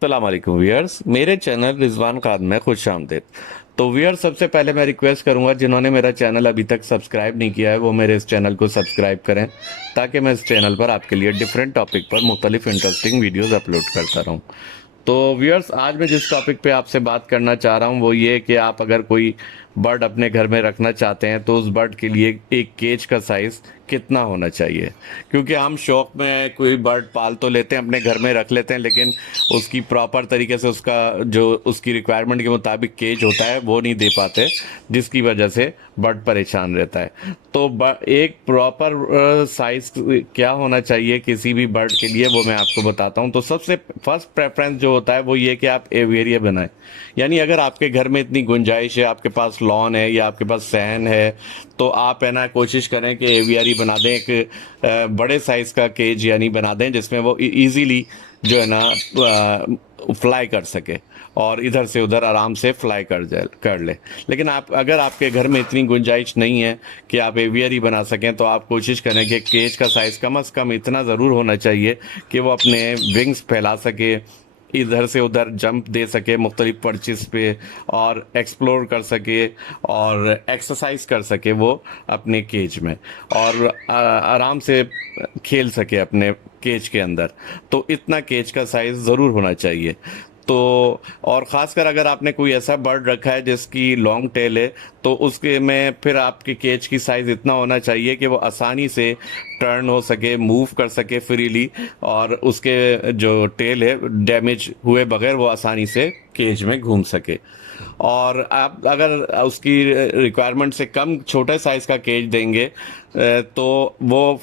अस्सलाम वालेकुम व्यूअर्स, मेरे चैनल रिजवान खान में खुश आमदीद। तो व्यूअर्स, सबसे पहले मैं रिक्वेस्ट करूंगा जिन्होंने मेरा चैनल अभी तक सब्सक्राइब नहीं किया है वो मेरे इस चैनल को सब्सक्राइब करें, ताकि मैं इस चैनल पर आपके लिए डिफरेंट टॉपिक पर मुख्तलिफ इंटरेस्टिंग वीडियोस अपलोड करता रहूं। तो व्यूअर्स, आज मैं जिस टॉपिक पे आपसे बात करना चाह रहा हूं वो ये कि आप अगर कोई बर्ड अपने घर में रखना चाहते हैं तो उस बर्ड के लिए एक केज का साइज कितना होना चाहिए। क्योंकि हम शौक में कोई बर्ड पाल तो लेते हैं, अपने घर में रख लेते हैं, लेकिन उसकी प्रॉपर तरीके से उसका जो उसकी रिक्वायरमेंट के मुताबिक केज होता है वो नहीं दे पाते, जिसकी वजह से बर्ड परेशान रहता है। तो एक प्रॉपर साइज क्या होना चाहिए किसी भी बर्ड के लिए वो मैं आपको बताता हूँ। तो सबसे फर्स्ट प्रेफरेंस जो होता है वो ये कि आप एवियरिया बनाएं। यानी अगर आपके घर में इतनी गुंजाइश है, आपके पास लॉन है या आपके पास सहन है, तो आप है ना कोशिश करें कि एवियरी बना दें, एक बड़े साइज का केज यानी बना दें जिसमें वो इजीली जो है ना फ्लाई कर सके और इधर से उधर आराम से फ्लाई कर ले। लेकिन आप अगर आपके घर में इतनी गुंजाइश नहीं है कि आप एवियरी बना सकें, तो आप कोशिश करें कि केज का साइज कम से कम इतना ज़रूर होना चाहिए कि वो अपने विंग्स फैला सके, इधर से उधर जंप दे सके मुख्तलिफ पर्चेस पे, और एक्सप्लोर कर सके और एक्सरसाइज कर सके वो अपने केज में, और आराम से खेल सके अपने केज के अंदर। तो इतना केज का साइज ज़रूर होना चाहिए। तो और ख़ासकर अगर आपने कोई ऐसा बर्ड रखा है जिसकी लॉन्ग टेल है, तो उसके में फिर आपके केज की साइज़ इतना होना चाहिए कि वो आसानी से टर्न हो सके, मूव कर सके फ्रीली, और उसके जो टेल है डैमेज हुए बगैर वो आसानी से केज में घूम सके। और आप अगर उसकी रिक्वायरमेंट से कम छोटे साइज़ का केज देंगे, तो वो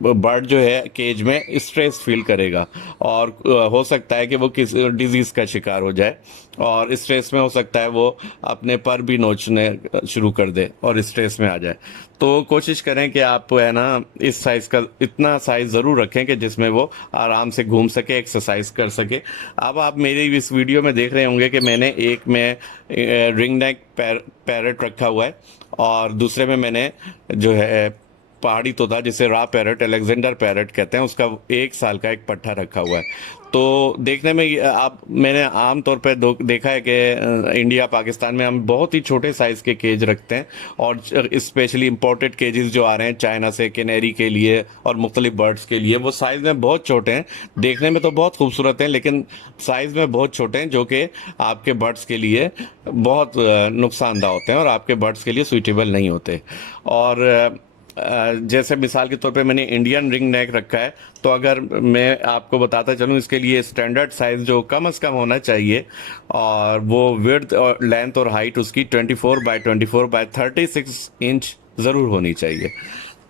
बर्ड जो है केज में स्ट्रेस फील करेगा, और हो सकता है कि वो किस डिजीज का शिकार हो जाए, और स्ट्रेस में हो सकता है वो अपने पर भी नोचने शुरू कर दे और स्ट्रेस में आ जाए। तो कोशिश करें कि आप है ना इस साइज का इतना साइज ज़रूर रखें कि जिसमें वो आराम से घूम सके, एक्सरसाइज कर सके। अब आप मेरी इस वीडियो में देख रहे होंगे कि मैंने एक में रिंग नेक पैरट रखा हुआ है, और दूसरे में मैंने जो है पहाड़ी तोता, जिसे रा पैरट, अलेक्जेंडर पैरट कहते हैं, उसका 1 साल का एक पट्ठा रखा हुआ है। तो देखने में आप मैंने आम तौर पर देखा है कि इंडिया पाकिस्तान में हम बहुत ही छोटे साइज के केज रखते हैं, और स्पेशली इंपोर्टेड केजेस जो आ रहे हैं चाइना से कैनेरी के लिए और मुख्तलिफ बर्ड्स के लिए, वो साइज में बहुत छोटे हैं। देखने में तो बहुत खूबसूरत हैं, लेकिन साइज में बहुत छोटे हैं, जो कि आपके बर्ड्स के लिए बहुत नुकसानदा होते हैं और आपके बर्ड्स के लिए सूटेबल नहीं होते। और जैसे मिसाल के तौर पे मैंने इंडियन रिंग नेक रखा है, तो अगर मैं आपको बताता चलूँ इसके लिए स्टैंडर्ड साइज जो कम से कम होना चाहिए, और वो विड्थ और लेंथ और हाइट उसकी 24 बाय 36 इंच ज़रूर होनी चाहिए।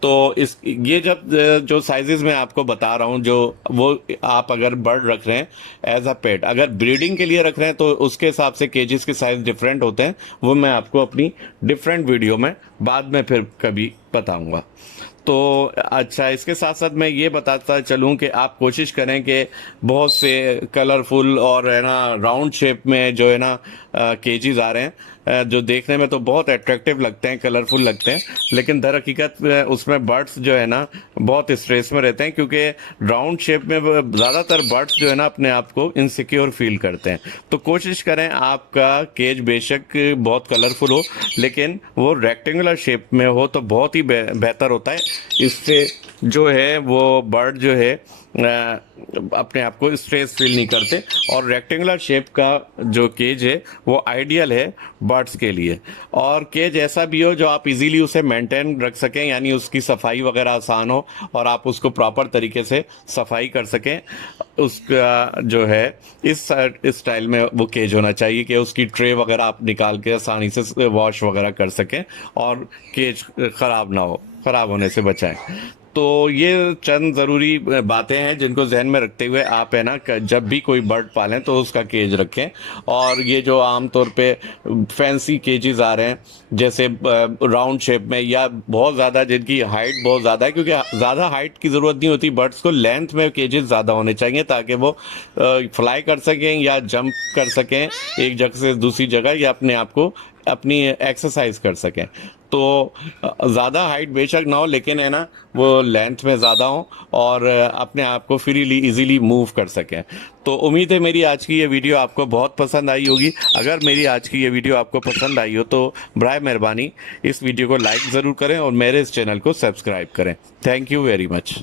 तो इस ये जब जो साइजेस मैं आपको बता रहा हूँ, जो वो आप अगर बर्ड रख रहे हैं एज अ पेट, अगर ब्रीडिंग के लिए रख रहे हैं तो उसके हिसाब से केजेस के साइज डिफरेंट होते हैं। वो मैं आपको अपनी डिफरेंट वीडियो में बाद में फिर कभी बताऊंगा। तो अच्छा, इसके साथ साथ मैं ये बताता चलूं कि आप कोशिश करें कि बहुत से कलरफुल और है ना राउंड शेप में जो है ना केजीज आ रहे हैं, जो देखने में तो बहुत अट्रैक्टिव लगते हैं, कलरफुल लगते हैं, लेकिन दर हकीकत उसमें बर्ड्स जो है ना बहुत स्ट्रेस में रहते हैं, क्योंकि राउंड शेप में ज़्यादातर बर्ड्स जो है ना अपने आप को इनसिक्योर फील करते हैं। तो कोशिश करें आपका केज बेशक बहुत कलरफुल हो, लेकिन वो रेक्टेंगुलर शेप में हो तो बहुत ही बेहतर होता है। इससे जो है वो बर्ड जो है अपने आप को स्ट्रेस फील नहीं करते, और रेक्टेंगुलर शेप का जो केज है वो आइडियल है बर्ड्स के लिए। और केज ऐसा भी हो जो आप इजीली उसे मेंटेन रख सकें, यानी उसकी सफाई वगैरह आसान हो और आप उसको प्रॉपर तरीके से सफाई कर सकें। उसका जो है इस स्टाइल में वो केज होना चाहिए कि उसकी ट्रे वगैरह आप निकाल के आसानी से वॉश वगैरह कर सकें, और केज ख़राब ना हो, ख़राब होने से बचाएं। तो ये चंद ज़रूरी बातें हैं जिनको जहन में रखते हुए आप है ना जब भी कोई बर्ड पालें तो उसका केज रखें। और ये जो आमतौर पे फैंसी केजेस आ रहे हैं, जैसे राउंड शेप में या बहुत ज़्यादा जिनकी हाइट बहुत ज़्यादा है, क्योंकि ज़्यादा हाइट की ज़रूरत नहीं होती बर्ड्स को, लेंथ में केजेस ज़्यादा होने चाहिए ताकि वो फ्लाई कर सकें या जंप कर सकें एक जगह से दूसरी जगह, या अपने आप को अपनी एक्सरसाइज कर सकें। तो ज़्यादा हाइट बेशक ना हो, लेकिन है ना वो लेंथ में ज़्यादा हो और अपने आप को फ्रीली इजीली मूव कर सकें। तो उम्मीद है मेरी आज की ये वीडियो आपको बहुत पसंद आई होगी। अगर मेरी आज की ये वीडियो आपको पसंद आई हो तो बराए मेहरबानी इस वीडियो को लाइक ज़रूर करें और मेरे इस चैनल को सब्सक्राइब करें। Thank you very much.